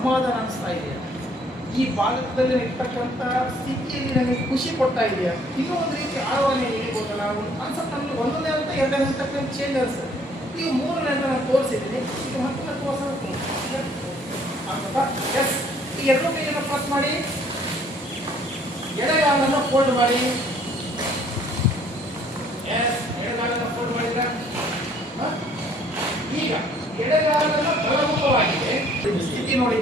ಸಮಾಧಾನ ಅನಿಸ್ತಾ ಇದೆಯಾ? ಈ ಭಾಗದಲ್ಲಿ ಇರ್ತಕ್ಕಂಥ ಸ್ಥಿತಿಯಲ್ಲಿ ನನಗೆ ಖುಷಿ ಕೊಡ್ತಾ ಇದೆಯಾ? ಇನ್ನೂ ಒಂದು ರೀತಿ ಆಳವಾಗಿ ಹೇಳ್ಬೋದಲ್ಲ, ಒಂದು ಕಾನ್ಸೆಪ್ಟ್ ನಮಗೆ ಒಂದನೇ ಹಂತ ಎರಡನೇ ಹಂತಕ್ಕೆ ಚೇಂಜ್ ಅನಿಸ್ತದೆ. ಈಗ ಮೂರನೇ ಹಂತ ನಾನು ತೋರಿಸಿದ್ದೀನಿ, ಈಗ ಹತ್ತನೇ ತೋರಿಸೋದು ಎಸ್. ಈ ಎರಡು ಕೈಯನ್ನು ಪ್ರೆಸ್ ಮಾಡಿ, ಎಡಗಾಲನ್ನು ಫೋಲ್ಡ್ ಮಾಡಿ. ಎಸ್, ಎಡಗಾಲನ್ನು ಫೋಲ್ಡ್ ಮಾಡಿದ್ರ. ಈಗ ಎಡಗಾಲನ್ನು ಬಲಮುಖವಾಗಿದೆ. ಸ್ಥಿತಿ ನೋಡಿ,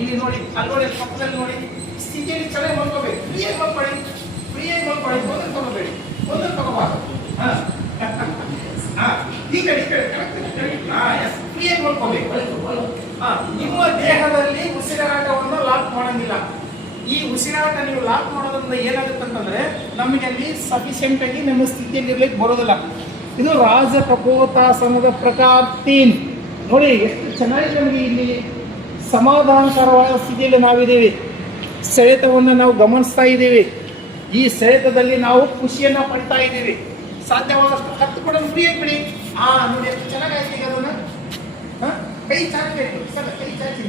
ಇಲ್ಲಿ ನೋಡಿ, ಅಲ್ಲಿ ನೋಡಿ, ಪಕ್ಕದಲ್ಲಿ ನೋಡಿ. ಸ್ಥಿತಿಯಲ್ಲಿ ಚೆನ್ನಾಗಿ ಮಾಡ್ಕೋಬೇಕು. ಫ್ರೀಯಾಗಿ ಮಾಡ್ಕೊಳ್ಳಿ, ಫ್ರೀಯಾಗಿ ಮಾಡ್ಕೊಳ್ಳಿ. ಒಂದನ್ನು ತಗೋಬೇಡಿ, ಒಂದನ್ನು ತಗೋಬಾರ್ದು. ಈ ಕಡೆ ಫ್ರೀಯಾಗಿ ಮಾಡ್ಕೋಬೇಕು. ನಿಮ್ಮ ದೇಹದಲ್ಲಿ ಉಸಿರಾಟವನ್ನು ಲಾಕ್ ಮಾಡಂಗಿಲ್ಲ. ಈ ಉಸಿರಾಟ ನೀವು ಲಾಕ್ ಮಾಡೋದ್ರಿಂದ ಏನಾಗುತ್ತೆ ಅಂತಂದ್ರೆ ನಮಗೆ ಅಲ್ಲಿ ಸಫಿಷಿಯೆಂಟ್ ಆಗಿ ನಮ್ಮ ಸ್ಥಿತಿಯಲ್ಲಿ ಇರ್ಲಿಕ್ಕೆ ಬರೋದಿಲ್ಲ. ಇದು ರಾಜಕಪೋತಾಸನದ ಪ್ರಕಾರ 3 ನೋಡಿ, ಎಷ್ಟು ಚೆನ್ನಾಗಿ ನಮಗೆ ಇಲ್ಲಿ ಸಮಾಧಾನಕರವಾದ ಸ್ಥಿತಿಯಲ್ಲಿ ನಾವಿದ್ದೀವಿ. ಸೆಳೆತವನ್ನು ನಾವು ಗಮನಿಸ್ತಾ ಇದ್ದೀವಿ. ಈ ಸೆಳೆತದಲ್ಲಿ ನಾವು ಖುಷಿಯನ್ನ ಪಡ್ತಾ ಇದ್ದೀವಿ. ಸಾಧ್ಯವಾದಷ್ಟು ಹತ್ತು ಕೂಡ ಫ್ರೀಯಾಗಿ ಬಿಡಿ. ನೋಡಿ ಎಷ್ಟು ಚೆನ್ನಾಗಾಯ್ತು. ಈಗ ಅದನ್ನ ಕೈ ಚಾಚಿ, ಕೈ ಚಾಚಿ.